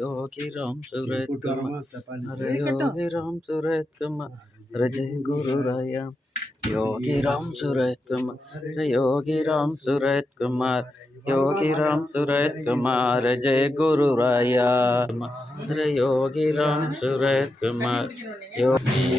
योगी राम सुरत हरे योगी राम सुरत कुमार जय गुरु राया। योगी राम सुरत कुमार हरे योगी राम सुरत कुमार योगी राम सुरत कुमार जय गुरु राया। हरे योगी राम सुरत कुमार योगी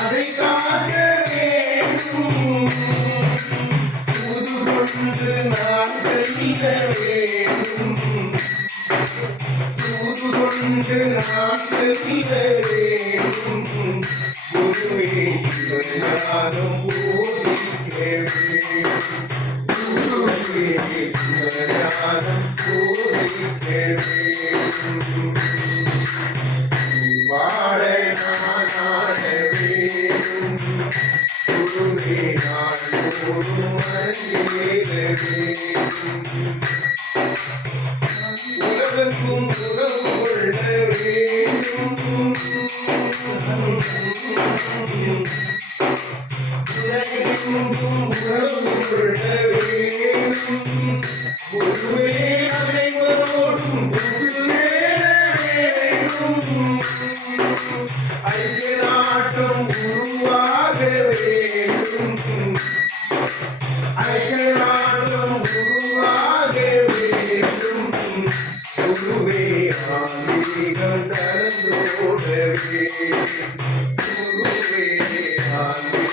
அதை காக்க வேண்டும் புதுகொண்டு நான் செய்த வேண்டும் புதுகொண்டு நான் செய்த வேண்டும் குருவே சிவஞானம் போதிக்க வேண்டும் குருவே சிவஞானம் உலகக்கும் உறவு கொள்ள வேண்டும். ஐக்கியநாட்டம் உருவாக வேண்டும். ஐக்கியநாட்டம் உருவாக வேண்டும் குருவே ஆன்மீகம் தரந்தோட குருவே ஆன்மீகம்